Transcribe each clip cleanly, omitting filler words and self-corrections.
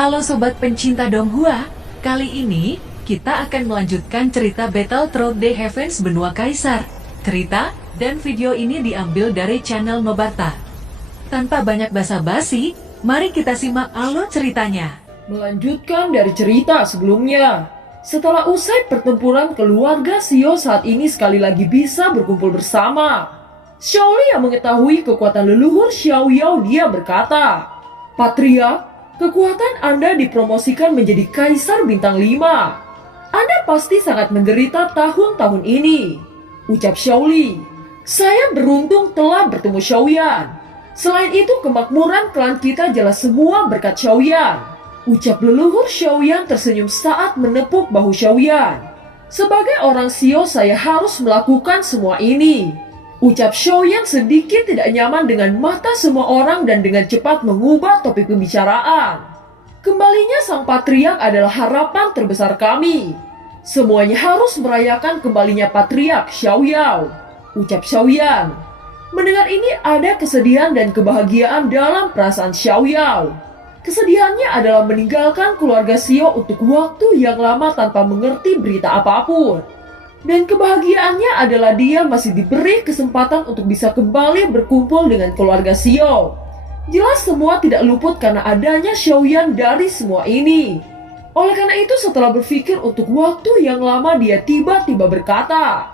Halo sobat pencinta Donghua, kali ini kita akan melanjutkan cerita Battle Through the Heavens Benua Kaisar. Cerita dan video ini diambil dari channel Mebarta. Tanpa banyak basa-basi, mari kita simak alur ceritanya. Melanjutkan dari cerita sebelumnya, setelah usai pertempuran, keluarga Xiao saat ini sekali lagi bisa berkumpul bersama. Xiaoli yang mengetahui kekuatan leluhur Xiao Yao, dia berkata, "Patriark, kekuatan Anda dipromosikan menjadi Kaisar Bintang 5. Anda pasti sangat menderita tahun-tahun ini," ucap Xiaoli. "Saya beruntung telah bertemu Xiaoyan. Selain itu, kemakmuran klan kita jelas semua berkat Xiaoyan," ucap leluhur Xiaoyan tersenyum saat menepuk bahu Xiaoyan. "Sebagai orang Xiao, saya harus melakukan semua ini," ucap Xiaoyan sedikit tidak nyaman dengan mata semua orang dan dengan cepat mengubah topik pembicaraan. "Kembalinya sang patriark adalah harapan terbesar kami. Semuanya harus merayakan kembalinya patriark Xiao Yao," ucap Xiaoyan. Mendengar ini ada kesedihan dan kebahagiaan dalam perasaan Xiao Yao. Kesedihannya adalah meninggalkan keluarga Xiao untuk waktu yang lama tanpa mengerti berita apapun. Dan kebahagiaannya adalah dia masih diberi kesempatan untuk bisa kembali berkumpul dengan keluarga Xiao. Jelas semua tidak luput karena adanya Xiaoyan dari semua ini. Oleh karena itu, setelah berpikir untuk waktu yang lama, dia tiba-tiba berkata,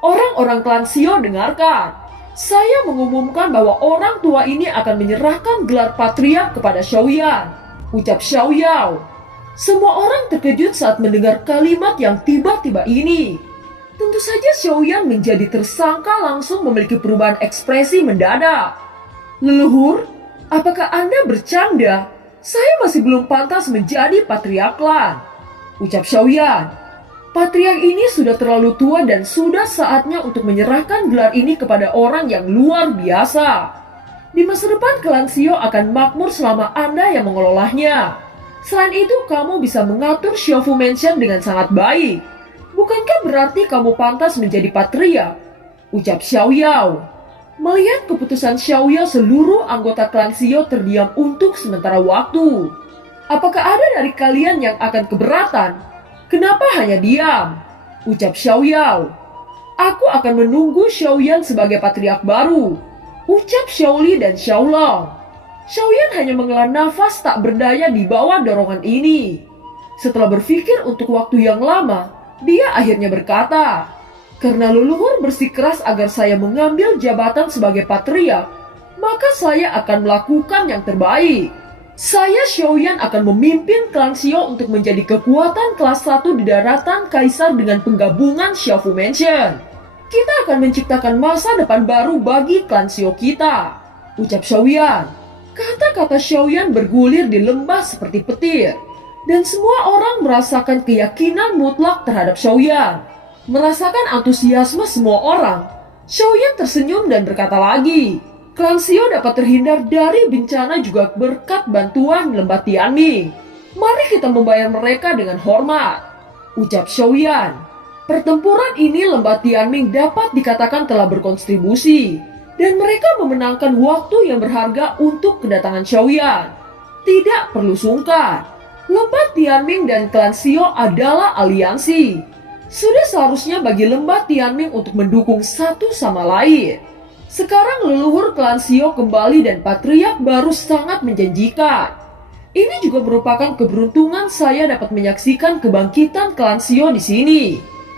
"Orang-orang klan Xiao, dengarkan. Saya mengumumkan bahwa orang tua ini akan menyerahkan gelar patriark kepada Xiaoyan," ucap Xiao Yao. Semua orang terkejut saat mendengar kalimat yang tiba-tiba ini. Tentu saja Xiaoyan menjadi tersangka langsung memiliki perubahan ekspresi mendadak. "Leluhur, apakah Anda bercanda? Saya masih belum pantas menjadi patriark klan," ucap Xiaoyan. "Patriark ini sudah terlalu tua dan sudah saatnya untuk menyerahkan gelar ini kepada orang yang luar biasa. Di masa depan klan Xiao akan makmur selama Anda yang mengelolanya. Selain itu, kamu bisa mengatur Xiaofu Mansion dengan sangat baik. Bukankah berarti kamu pantas menjadi patriark?" ucap Xiao Yao. Melihat keputusan Xiao Yao, seluruh anggota klan Xiao terdiam untuk sementara waktu. "Apakah ada dari kalian yang akan keberatan? Kenapa hanya diam?" ucap Xiao Yao. "Aku akan menunggu Xiaoyan sebagai patriark baru," ucap Xiaoli dan Xiaolong. Xiaoyan hanya menghela nafas tak berdaya di bawah dorongan ini. Setelah berpikir untuk waktu yang lama, dia akhirnya berkata, "Karena leluhur bersikeras agar saya mengambil jabatan sebagai patriark, maka saya akan melakukan yang terbaik. Saya Xiaoyan akan memimpin klan Xiao untuk menjadi kekuatan kelas 1 di daratan kaisar dengan penggabungan Xiaofu Mansion. Kita akan menciptakan masa depan baru bagi klan Xiao kita," ucap Xiaoyan. Kata-kata Xiaoyan bergulir di lembah seperti petir, dan semua orang merasakan keyakinan mutlak terhadap Xiaoyan. Merasakan antusiasme semua orang, Xiaoyan tersenyum dan berkata lagi, "Klan Xiao dapat terhindar dari bencana juga berkat bantuan lembah Tianming. Mari kita membayar mereka dengan hormat," ucap Xiaoyan. Pertempuran ini lembah Tianming dapat dikatakan telah berkontribusi, dan mereka memenangkan waktu yang berharga untuk kedatangan Xiaoyan. Tidak perlu sungkan. Lembah Tianming dan klan Xiao adalah aliansi. Sudah seharusnya bagi lembah Tianming untuk mendukung satu sama lain. Sekarang leluhur klan Xiao kembali dan patriark baru sangat menjanjikan. Ini juga merupakan keberuntungan saya dapat menyaksikan kebangkitan klan Xiao di sini,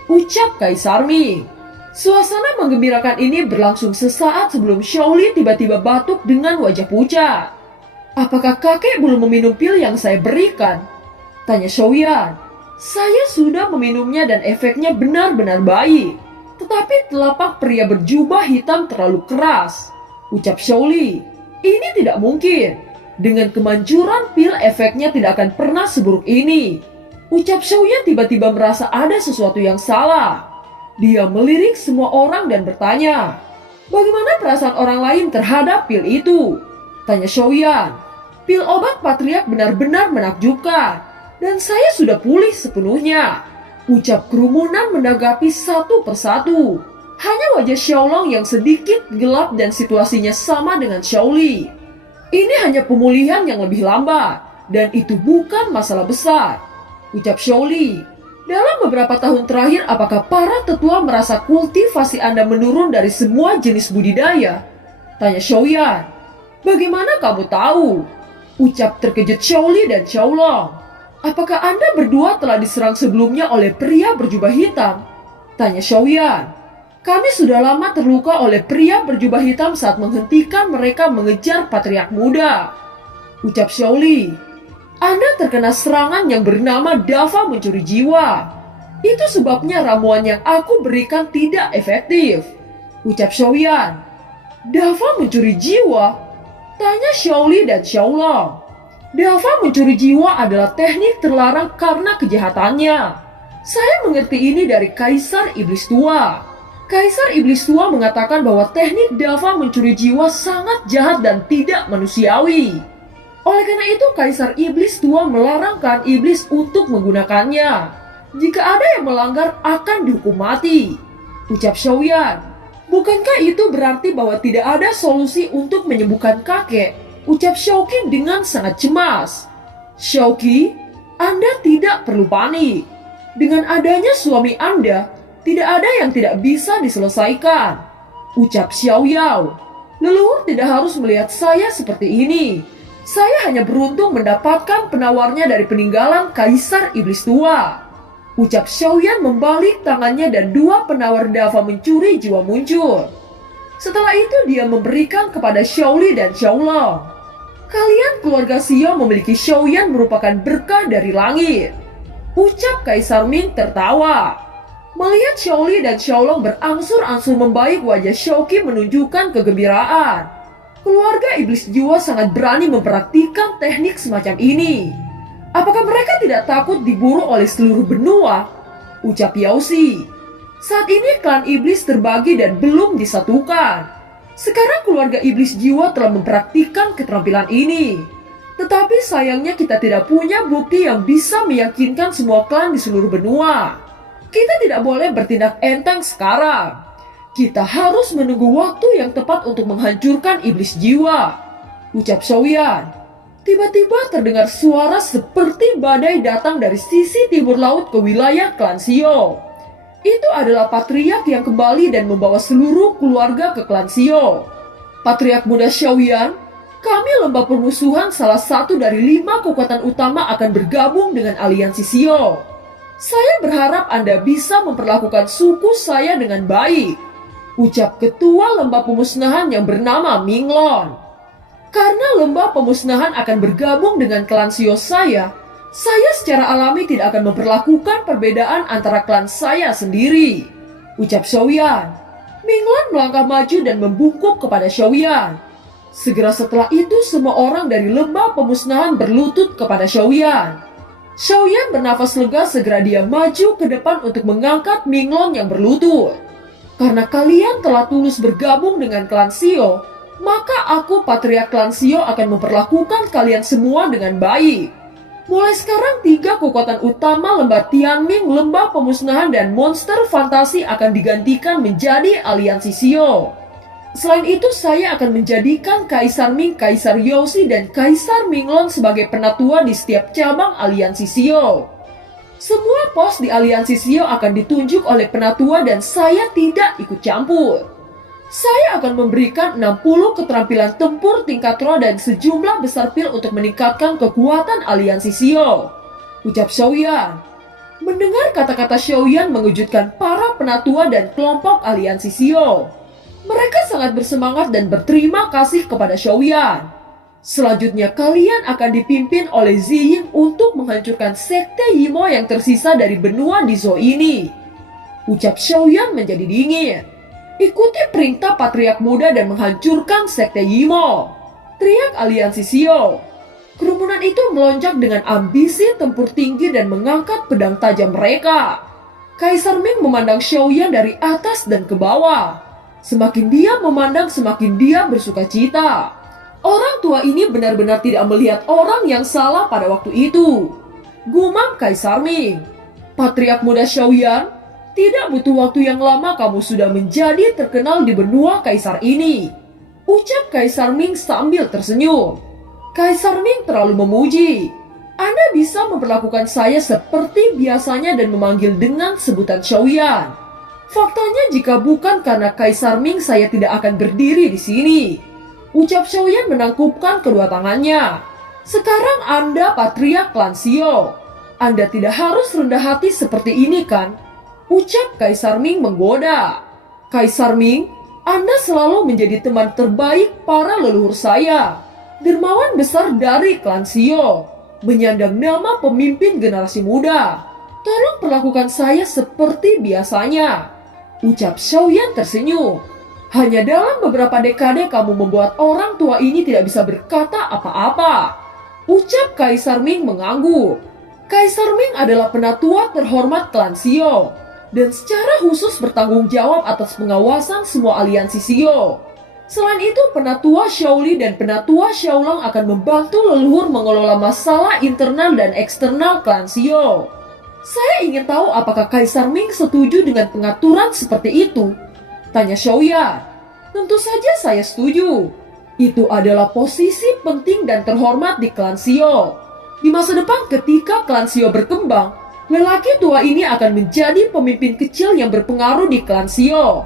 ucap Kaisar Ming. Suasana menggembirakan ini berlangsung sesaat sebelum Xiaoli tiba-tiba batuk dengan wajah pucat. "Apakah kakek belum meminum pil yang saya berikan?" tanya Xiaoyan. "Saya sudah meminumnya dan efeknya benar-benar baik. Tetapi telapak pria berjubah hitam terlalu keras," ucap Xiaoli. "Ini tidak mungkin. Dengan kemanjuran pil, efeknya tidak akan pernah seburuk ini," ucap Xiaoyan. Tiba-tiba merasa ada sesuatu yang salah. Dia melirik semua orang dan bertanya, "Bagaimana perasaan orang lain terhadap pil itu?" tanya Xiaoyan. "Pil obat patriark benar-benar menakjubkan, dan saya sudah pulih sepenuhnya," ucap kerumunan menanggapi satu persatu. Hanya wajah Xiaolong yang sedikit gelap dan situasinya sama dengan Xiaoli. "Ini hanya pemulihan yang lebih lambat. dan itu bukan masalah besar. Ucap Shaoli. Dalam beberapa tahun terakhir, apakah para tetua merasa kultivasi Anda menurun dari semua jenis budidaya? Tanya Xiaoyan. Bagaimana kamu tahu? Ucap terkejut Shaoli dan Xiaolong. Apakah Anda berdua telah diserang sebelumnya oleh pria berjubah hitam? Tanya Xiaoyan. Kami sudah lama terluka oleh pria berjubah hitam saat menghentikan mereka mengejar patriark muda. Ucap Shaoli. Anda terkena serangan yang bernama Dava mencuri jiwa. Itu sebabnya ramuan yang aku berikan tidak efektif. Ucap Xiaoyan. Dava mencuri jiwa? Tanya Shaoli dan Xiaolong. Dava mencuri jiwa adalah teknik terlarang karena kejahatannya. Saya mengerti ini dari Kaisar Iblis Tua. Kaisar Iblis Tua mengatakan bahwa teknik Dava mencuri jiwa sangat jahat dan tidak manusiawi. Oleh karena itu, Kaisar Iblis Tua melarangkan iblis untuk menggunakannya. Jika ada yang melanggar, akan dihukum mati. Ucap Xiaoyan. Bukankah itu berarti bahwa tidak ada solusi untuk menyembuhkan kakek? Ucap Xiaoqi dengan sangat cemas. Xiaoqi, Anda tidak perlu panik. Dengan adanya suami Anda, tidak ada yang tidak bisa diselesaikan. Ucap Xiaoyao. Leluhur tidak harus melihat saya seperti ini. Saya hanya beruntung mendapatkan penawarnya dari peninggalan Kaisar Iblis Tua. Ucap Xiaoyan membalik tangannya dan dua penawar Dava mencuri jiwa muncul. Setelah itu dia memberikan kepada Shaoli dan Xiaolong. Kalian keluarga Xiao memiliki Xiaoyan merupakan berkah dari langit. Ucap Kaisar Ming tertawa. Melihat Shaoli dan Xiaolong berangsur-angsur membaik, wajah Xiaoqi menunjukkan kegembiraan. Keluarga iblis jiwa sangat berani mempraktikkan teknik semacam ini. Apakah mereka tidak takut diburu oleh seluruh benua? Ucap Yaoxi. Saat ini klan iblis terbagi dan belum disatukan. Sekarang keluarga iblis jiwa telah mempraktikkan keterampilan ini. Tetapi sayangnya kita tidak punya bukti yang bisa meyakinkan semua klan di seluruh benua. Kita tidak boleh bertindak enteng sekarang. Kita harus menunggu waktu yang tepat untuk menghancurkan iblis jiwa. Ucap Xiaoyan. Tiba-tiba terdengar suara seperti badai datang dari sisi timur laut ke wilayah klan Xiao. Itu adalah patriark yang kembali dan membawa seluruh keluarga ke klan Xiao. Patriark muda Xiaoyan, kami lembah permusuhan salah satu dari 5 kekuatan utama akan bergabung dengan aliansi Xiao. Saya berharap Anda bisa memperlakukan suku saya dengan baik. Ucap ketua lembah pemusnahan yang bernama Minglon. Karena lembah pemusnahan akan bergabung dengan klan Xiao saya secara alami tidak akan memperlakukan perbedaan antara klan saya sendiri. Ucap Xiaoyan. Minglon melangkah maju dan membungkuk kepada Xiaoyan. Segera setelah itu semua orang dari lembah pemusnahan berlutut kepada Xiaoyan. Xiaoyan bernafas lega, segera dia maju ke depan untuk mengangkat Minglon yang berlutut. Karena kalian telah tulus bergabung dengan klan Xiao, maka aku patriark klan Xiao akan memperlakukan kalian semua dengan baik. Mulai sekarang 3 kekuatan utama lembah Tianming, lembah pemusnahan, dan monster fantasi akan digantikan menjadi aliansi Xiao. Selain itu, saya akan menjadikan Kaisar Ming, Kaisar Yaoxi, dan Kaisar Minglon sebagai penatua di setiap cabang aliansi Xiao. Semua pos di aliansi Xiao akan ditunjuk oleh penatua dan saya tidak ikut campur. Saya akan memberikan 60 keterampilan tempur tingkat roh dan sejumlah besar pil untuk meningkatkan kekuatan aliansi Xiao. Ucap Xiaoyan. Mendengar kata-kata Xiaoyan mengejutkan para penatua dan kelompok aliansi Xiao. Mereka sangat bersemangat dan berterima kasih kepada Xiaoyan. Selanjutnya kalian akan dipimpin oleh Ziying untuk menghancurkan sekte Yimo yang tersisa dari benua Dizhou ini. Ucap Xiaoyan menjadi dingin. Ikuti perintah patriark muda dan menghancurkan sekte Yimo. Teriak aliansi Xiao. Kerumunan itu melonjak dengan ambisi tempur tinggi dan mengangkat pedang tajam mereka. Kaisar Ming memandang Xiaoyan dari atas dan ke bawah. Semakin dia memandang, semakin dia bersuka cita. Orang tua ini benar-benar tidak melihat orang yang salah pada waktu itu. Gumam Kaisar Ming. Patriark muda Xiaoyan, tidak butuh waktu yang lama kamu sudah menjadi terkenal di benua kaisar ini. Ucap Kaisar Ming sambil tersenyum. Kaisar Ming terlalu memuji. Anda bisa memperlakukan saya seperti biasanya dan memanggil dengan sebutan Xiaoyan. Faktanya jika bukan karena Kaisar Ming saya tidak akan berdiri di sini. Ucap Xiaoyan menangkupkan kedua tangannya. Sekarang Anda patriark klan Xiao. Anda tidak harus rendah hati seperti ini kan? Ucap Kaisar Ming menggoda. Kaisar Ming, Anda selalu menjadi teman terbaik para leluhur saya. Dermawan besar dari klan Xiao. Menyandang nama pemimpin generasi muda. Tolong perlakukan saya seperti biasanya. Ucap Xiaoyan tersenyum. Hanya dalam beberapa dekade kamu membuat orang tua ini tidak bisa berkata apa-apa. Ucap Kaisar Ming mengangguk. Kaisar Ming adalah penatua terhormat klan Xiao dan secara khusus bertanggung jawab atas pengawasan semua aliansi Xiao. Selain itu, penatua Shaoli dan penatua Xiaolong akan membantu leluhur mengelola masalah internal dan eksternal klan Xiao. Saya ingin tahu apakah Kaisar Ming setuju dengan pengaturan seperti itu? Tanya Xiaoyan. Tentu saja saya setuju. Itu adalah posisi penting dan terhormat di klan Xiao. Di masa depan ketika klan Xiao berkembang, lelaki tua ini akan menjadi pemimpin kecil yang berpengaruh di klan Xiao.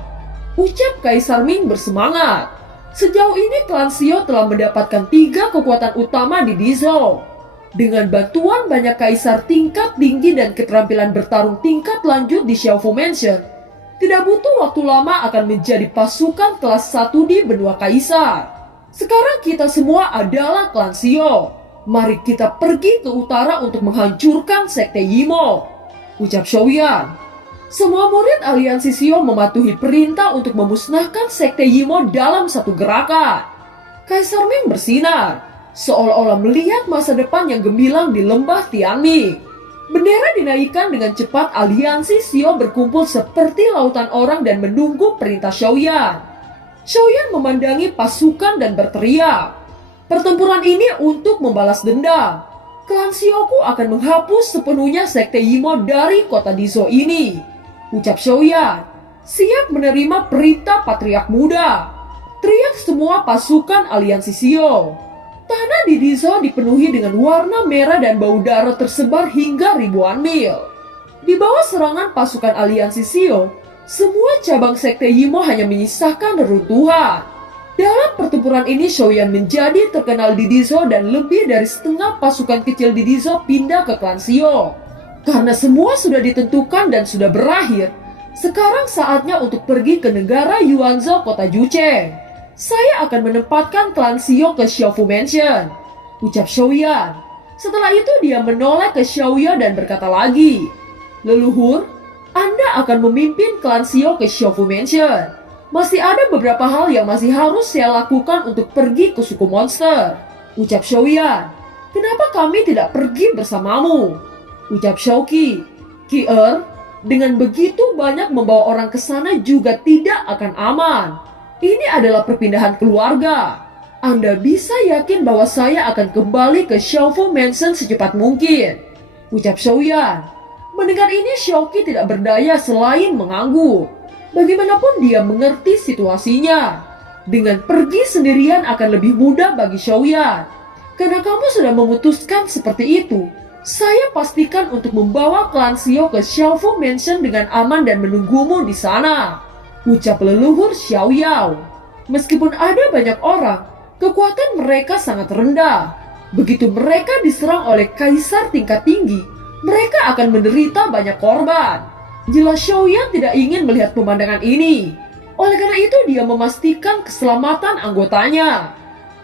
Ucap Kaisar Ming bersemangat. Sejauh ini klan Xiao telah mendapatkan 3 kekuatan utama di Dizhou. Dengan bantuan banyak kaisar tingkat tinggi dan keterampilan bertarung tingkat lanjut di Xiaofu Mansion, tidak butuh waktu lama akan menjadi pasukan kelas 1 di benua kaisar. Sekarang kita semua adalah klan Xiao. Mari kita pergi ke utara untuk menghancurkan sekte Yimo. Ucap Xiaoyan. Semua murid aliansi Xiao mematuhi perintah untuk memusnahkan sekte Yimo dalam satu gerakan. Kaisar Ming bersinar, seolah-olah melihat masa depan yang gemilang di lembah Tianming. Bendera dinaikkan dengan cepat, aliansi Xiao berkumpul seperti lautan orang dan menunggu perintah Xiaoyan. Xiaoyan memandangi pasukan dan berteriak, pertempuran ini untuk membalas dendam. Klan Xiaoku akan menghapus sepenuhnya sekte Yimo dari kota Dizhou ini. Ucap Xiaoyan, siap menerima perintah patriark muda. Teriak semua pasukan aliansi Xiao. Tanah di Dizhou dipenuhi dengan warna merah dan bau darah tersebar hingga ribuan mil. Di bawah serangan pasukan aliansi Xiao, semua cabang sekte Yimo hanya menyisakan reruntuhan. Dalam pertempuran ini, Xiaoyan menjadi terkenal di Dizhou dan lebih dari setengah pasukan kecil di Dizhou pindah ke klan Xiao. Karena semua sudah ditentukan dan sudah berakhir, sekarang saatnya untuk pergi ke negara Yuanzhou kota Jucheng. Saya akan menempatkan klan Xiao ke Xiaofu Mansion. Ucap Xiaoyan. Setelah itu dia menoleh ke Xiaoyan dan berkata lagi, leluhur, Anda akan memimpin klan Xiao ke Xiaofu Mansion. Masih ada beberapa hal yang masih harus saya lakukan untuk pergi ke suku monster. Ucap Xiaoyan. Kenapa kami tidak pergi bersamamu? Ucap Xiaoqi. Ki-er, dengan begitu banyak membawa orang ke sana juga tidak akan aman. Ini adalah perpindahan keluarga. Anda bisa yakin bahwa saya akan kembali ke Xiaofu Mansion secepat mungkin. Ucap Xiaoyan. Mendengar ini, Xiaoqi tidak berdaya selain mengangguk. Bagaimanapun dia mengerti situasinya. Dengan pergi sendirian akan lebih mudah bagi Xiaoyan. Karena kamu sudah memutuskan seperti itu, saya pastikan untuk membawa klan Xiao ke Xiaofu Mansion dengan aman dan menunggumu di sana. Ucap leluhur Xiao Yao. Meskipun ada banyak orang, kekuatan mereka sangat rendah. Begitu mereka diserang oleh kaisar tingkat tinggi, mereka akan menderita banyak korban. Jelas Xiaoyan tidak ingin melihat pemandangan ini. Oleh karena itu dia memastikan keselamatan anggotanya.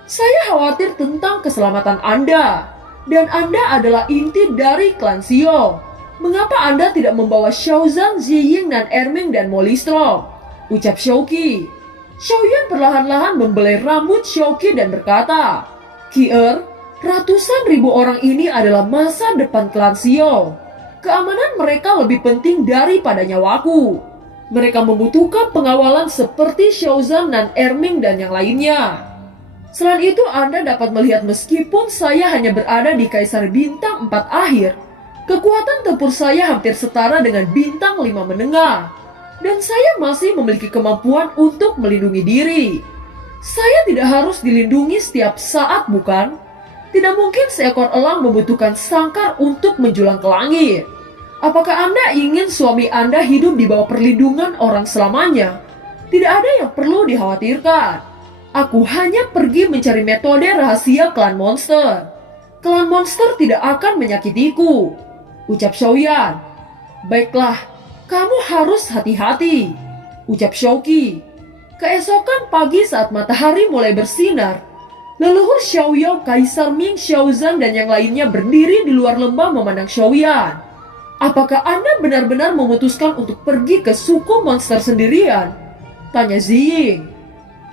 Saya khawatir tentang keselamatan Anda. Dan Anda adalah inti dari klan Xiao. Mengapa Anda tidak membawa Xiaozan, Ziying, dan Erming dan Molistrom? Ucap Xiaoqi. Xiaoyan perlahan-lahan membelai rambut Xiaoqi dan berkata, Ki-er, ratusan ribu orang ini adalah masa depan klan Xiao. Keamanan mereka lebih penting daripada nyawaku. Mereka membutuhkan pengawalan seperti Xiaozan dan Erming dan yang lainnya. Selain itu, Anda dapat melihat meskipun saya hanya berada di Kaisar Bintang 4 akhir, kekuatan tempur saya hampir setara dengan Bintang 5 menengah. Dan saya masih memiliki kemampuan untuk melindungi diri. Saya tidak harus dilindungi setiap saat, bukan? Tidak mungkin seekor elang membutuhkan sangkar untuk menjulang ke langit. Apakah Anda ingin suami Anda hidup di bawah perlindungan orang selamanya? Tidak ada yang perlu dikhawatirkan. Aku hanya pergi mencari metode rahasia klan monster. Klan monster tidak akan menyakitiku, ucap Xiaoyan. Baiklah, kamu harus hati-hati, ucap Xiaoqi. Keesokan pagi saat matahari mulai bersinar, leluhur Xiaoyao, Kaisar Ming, Xiaozan, dan yang lainnya berdiri di luar lembah memandang Xiaoyan. Apakah Anda benar-benar memutuskan untuk pergi ke suku monster sendirian? Tanya Ziying.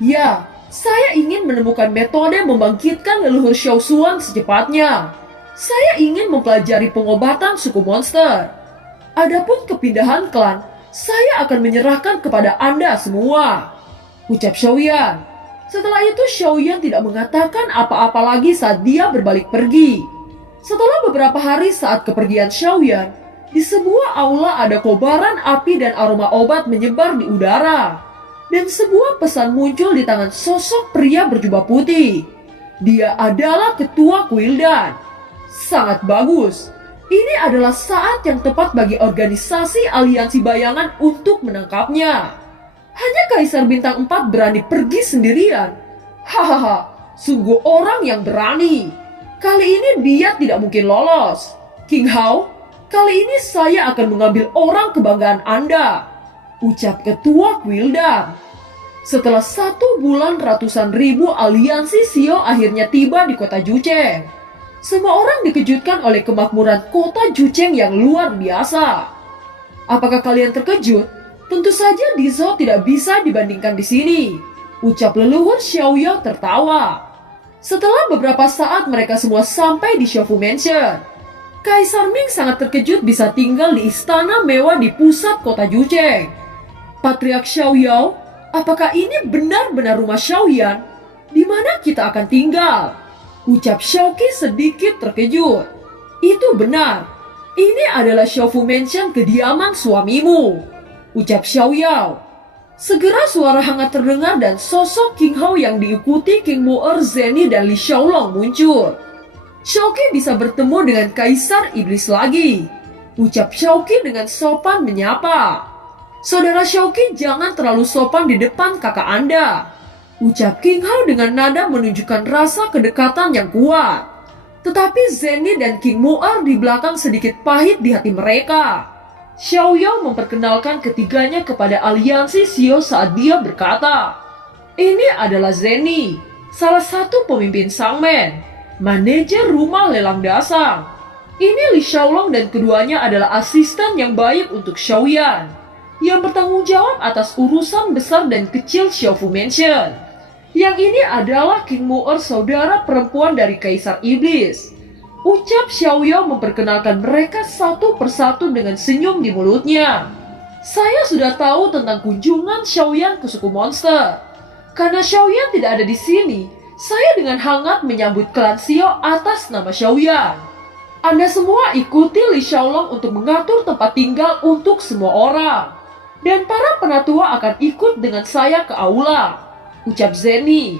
Ya, saya ingin menemukan metode membangkitkan leluhur Xiaosuan secepatnya. Saya ingin mempelajari pengobatan suku monster. Adapun kepindahan klan, saya akan menyerahkan kepada Anda semua, ucap Xiaoyan. Setelah itu Xiaoyan tidak mengatakan apa-apa lagi saat dia berbalik pergi. Setelah beberapa hari saat kepergian Xiaoyan, di sebuah aula ada kobaran api dan aroma obat menyebar di udara. Dan sebuah pesan muncul di tangan sosok pria berjubah putih. Dia adalah ketua Kuildan. Sangat bagus. Ini adalah saat yang tepat bagi organisasi aliansi bayangan untuk menangkapnya. Hanya Kaisar Bintang 4 berani pergi sendirian. Hahaha, sungguh orang yang berani. Kali ini dia tidak mungkin lolos. King Hao, kali ini saya akan mengambil orang kebanggaan Anda, ucap ketua Kuildan. Setelah 1 bulan ratusan ribu aliansi Xio akhirnya tiba di kota Jucheng. Semua orang dikejutkan oleh kemakmuran kota Jucheng yang luar biasa. Apakah kalian terkejut? Tentu saja Dizhou tidak bisa dibandingkan di sini, ucap leluhur Xiaoyao tertawa. Setelah beberapa saat mereka semua sampai di Xiaofu Mansion. Kaisar Ming sangat terkejut bisa tinggal di istana mewah di pusat kota Jucheng. Patriark Xiaoyao, apakah ini benar-benar rumah Xiaoyan? Di mana kita akan tinggal? Ucap Xiaoqi sedikit terkejut. Itu benar. Ini adalah Xiaofu Mansion, kediaman suamimu, ucap Xiaoyao. Segera suara hangat terdengar dan sosok King Hao yang diikuti King Mu'er, Zeni, dan Li Xiaolong muncul. Xiaoqi bisa bertemu dengan Kaisar Iblis lagi, ucap Xiaoqi dengan sopan menyapa. Saudara Xiaoqi, jangan terlalu sopan di depan kakak Anda, ucap King Hao dengan nada menunjukkan rasa kedekatan yang kuat. Tetapi Zeni dan King Mu'er di belakang sedikit pahit di hati mereka. Xiaoyao memperkenalkan ketiganya kepada aliansi Xio saat dia berkata, "Ini adalah Zeni, salah satu pemimpin Sangmen, manajer rumah lelang dasang. Ini Li Xiaolong dan keduanya adalah asisten yang baik untuk Xiaoyan, yang bertanggung jawab atas urusan besar dan kecil Xiaofu Mansion. Yang ini adalah King Mu'er, saudara perempuan dari Kaisar Iblis," ucap Xiaoyao memperkenalkan mereka satu persatu dengan senyum di mulutnya. "Saya sudah tahu tentang kunjungan Xiaoyan ke suku monster. Karena Xiaoyan tidak ada di sini, saya dengan hangat menyambut klan Xio atas nama Xiaoyan. Anda semua ikuti Li Xiaolong untuk mengatur tempat tinggal untuk semua orang. Dan para penatua akan ikut dengan saya ke aula," ucap Zeni.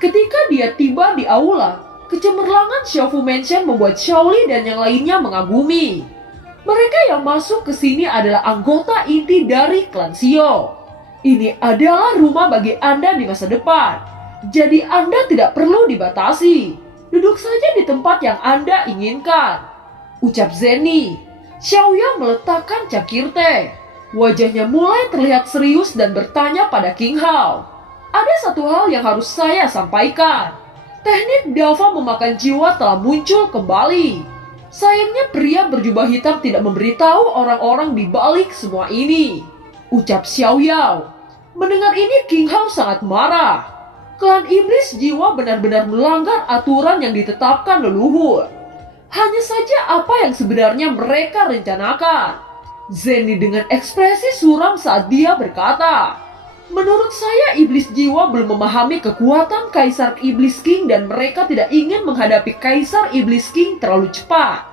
Ketika dia tiba di aula, kecemerlangan Xiaofu Mansion membuat Xiaoli dan yang lainnya mengagumi. Mereka yang masuk ke sini adalah anggota inti dari klan Xio. Ini adalah rumah bagi Anda di masa depan. Jadi Anda tidak perlu dibatasi. Duduk saja di tempat yang Anda inginkan, ucap Zeni. Xiaoyao meletakkan cangkir teh. Wajahnya mulai terlihat serius dan bertanya pada King Hao, "Ada satu hal yang harus saya sampaikan. Teknik Dava memakan jiwa telah muncul kembali. Sayangnya pria berjubah hitam tidak memberitahu orang-orang di balik semua ini," ucap Xiaoyao. Mendengar ini King Hao sangat marah. Klan Iblis Jiwa benar-benar melanggar aturan yang ditetapkan leluhur. Hanya saja apa yang sebenarnya mereka rencanakan? Zeni dengan ekspresi suram saat dia berkata, "Menurut saya Iblis Jiwa belum memahami kekuatan Kaisar Iblis King dan mereka tidak ingin menghadapi Kaisar Iblis King terlalu cepat.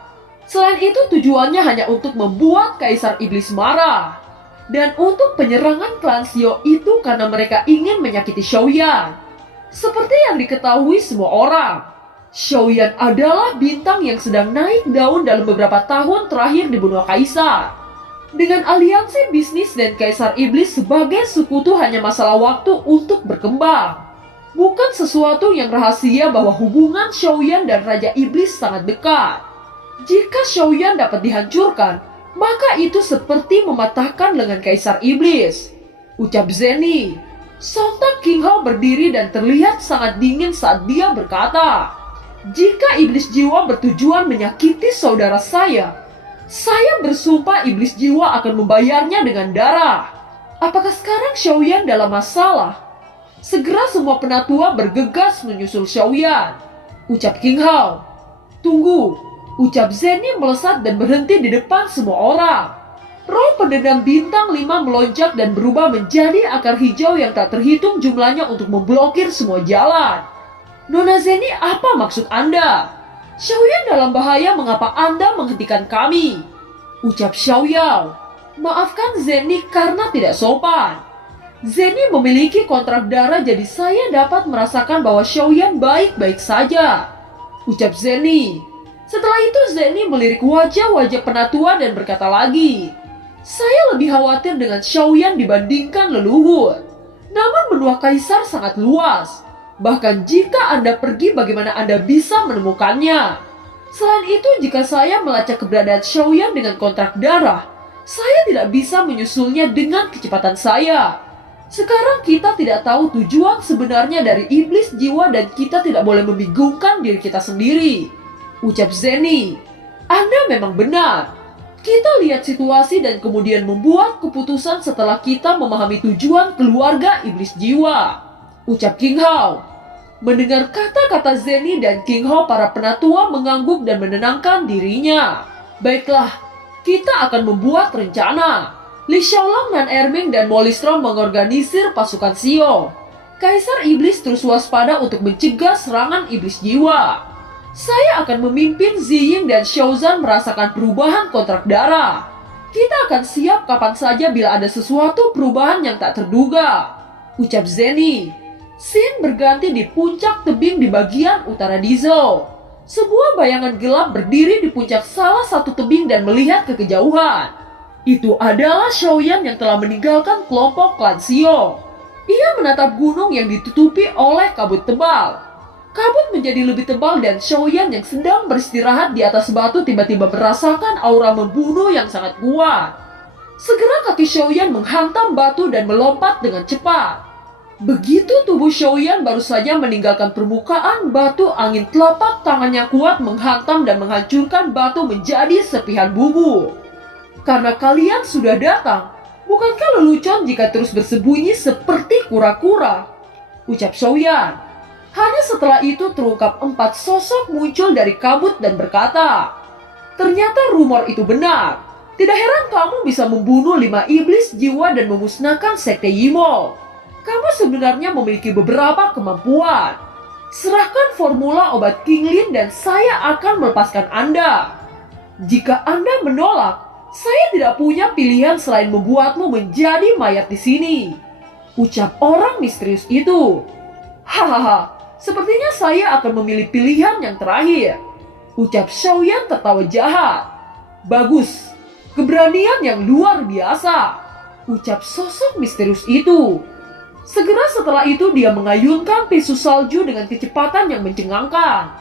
Selain itu tujuannya hanya untuk membuat Kaisar Iblis marah. Dan untuk penyerangan klan Xio itu karena mereka ingin menyakiti Xiaoyan. Seperti yang diketahui semua orang, Xiaoyan adalah bintang yang sedang naik daun dalam beberapa tahun terakhir di benua kaisar. Dengan aliansi bisnis dan kaisar iblis sebagai sekutu hanya masalah waktu untuk berkembang. Bukan sesuatu yang rahasia bahwa hubungan Xiaoyan dan Raja Iblis sangat dekat. Jika Xiaoyan dapat dihancurkan, maka itu seperti mematahkan lengan kaisar iblis. Ucap Zenny. Sontak King Hao berdiri dan terlihat sangat dingin saat dia berkata, "Jika iblis jiwa bertujuan menyakiti saudara saya bersumpah iblis jiwa akan membayarnya dengan darah." Apakah sekarang Xiaoyan dalam masalah? Segera semua penatua bergegas menyusul Xiaoyan. Ucap King Hao. "Tunggu," ucap Zenny melesat dan berhenti di depan semua orang. Roh pendendam bintang 5 melonjak dan berubah menjadi akar hijau yang tak terhitung jumlahnya untuk memblokir semua jalan. "Nona Zenny, apa maksud Anda? Xiaoyan dalam bahaya, mengapa Anda menghentikan kami?" Ucap Xiaoyao. "Maafkan Zenny karena tidak sopan. Zenny memiliki kontrak darah, jadi saya dapat merasakan bahwa Xiaoyan baik-baik saja." Ucap Zenny. Setelah itu Zenny melirik wajah-wajah penatua dan berkata lagi, "Saya lebih khawatir dengan Xiaoyan dibandingkan leluhur. Namun benua kaisar sangat luas. Bahkan jika Anda pergi, bagaimana Anda bisa menemukannya? Selain itu, jika saya melacak keberadaan Xiaoyan dengan kontrak darah, saya tidak bisa menyusulnya dengan kecepatan saya. Sekarang kita tidak tahu tujuan sebenarnya dari iblis jiwa dan kita tidak boleh membingungkan diri kita sendiri." Ucap Zenny. "Anda memang benar. Kita lihat situasi dan kemudian membuat keputusan setelah kita memahami tujuan keluarga iblis jiwa." Ucap King Hao. Mendengar kata-kata Zenny dan King Hao, para penatua mengangguk dan menenangkan dirinya. "Baiklah, kita akan membuat rencana." Li Xiaolong, Nan Erming, dan Molistrom mengorganisir pasukan Xio. Kaisar Iblis terus waspada untuk mencegah serangan iblis jiwa. Saya akan memimpin Ziying dan Xiaozan merasakan perubahan kontrak darah. Kita akan siap kapan saja bila ada sesuatu perubahan yang tak terduga. Ucap Zenny. Xin berganti di puncak tebing di bagian utara Dizhou. Sebuah bayangan gelap berdiri di puncak salah satu tebing dan melihat ke kejauhan. Itu adalah Xiaoyan yang telah meninggalkan kelompok klan Xio. Ia menatap gunung yang ditutupi oleh kabut tebal. Kabut menjadi lebih tebal dan Xiaoyan yang sedang beristirahat di atas batu tiba-tiba merasakan aura membunuh yang sangat kuat. Segera kaki Xiaoyan menghantam batu dan melompat dengan cepat. Begitu tubuh Xiaoyan baru saja meninggalkan permukaan batu, angin telapak tangannya kuat menghantam dan menghancurkan batu menjadi serpihan bubuk. "Karena kalian sudah datang, bukankah lelucon jika terus bersembunyi seperti kura-kura?" Ucap Xiaoyan. Hanya setelah itu terungkap 4 sosok muncul dari kabut dan berkata, "Ternyata rumor itu benar. Tidak heran kamu bisa membunuh 5 iblis jiwa dan memusnahkan sekte Yimo. Kamu sebenarnya memiliki beberapa kemampuan. Serahkan formula obat King Lin dan saya akan melepaskan Anda. Jika Anda menolak, saya tidak punya pilihan selain membuatmu menjadi mayat di sini." Ucap orang misterius itu. "Hahaha. Sepertinya saya akan memilih pilihan yang terakhir." Ucap Xiaoyan tertawa jahat. "Bagus, keberanian yang luar biasa." Ucap sosok misterius itu. Segera setelah itu dia mengayunkan pisau salju dengan kecepatan yang mencengangkan.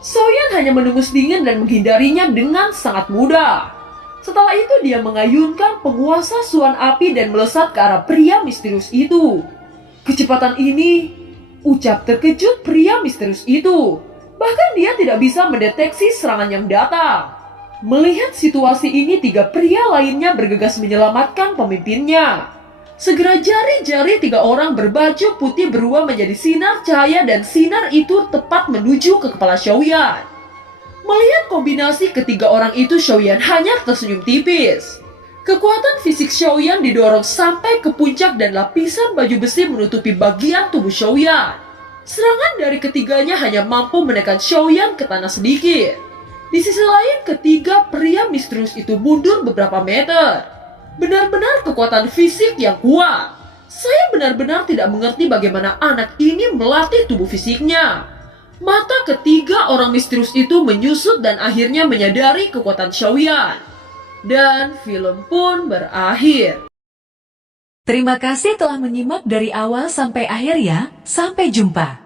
Xiaoyan hanya mendengus dingin dan menghindarinya dengan sangat mudah. Setelah itu dia mengayunkan penguasa suan api dan melesat ke arah pria misterius itu. "Kecepatan ini," ucap terkejut pria misterius itu. Bahkan dia tidak bisa mendeteksi serangan yang datang. Melihat situasi ini, 3 pria lainnya bergegas menyelamatkan pemimpinnya. Segera jari-jari 3 orang berbaju putih berubah menjadi sinar cahaya dan sinar itu tepat menuju ke kepala Xiaoyan. Melihat kombinasi ketiga orang itu, Xiaoyan hanya tersenyum tipis. Kekuatan fisik Xiaoyan didorong sampai ke puncak dan lapisan baju besi menutupi bagian tubuh Xiaoyan. Serangan dari ketiganya hanya mampu menekan Xiaoyan ke tanah sedikit. Di sisi lain, ketiga pria misterius itu mundur beberapa meter. Benar-benar kekuatan fisik yang kuat. Saya benar-benar tidak mengerti bagaimana anak ini melatih tubuh fisiknya. Mata ketiga orang misterius itu menyusut dan akhirnya menyadari kekuatan Xiaoyan. Dan film pun berakhir. Terima kasih telah menyimak dari awal sampai akhir ya. Sampai jumpa.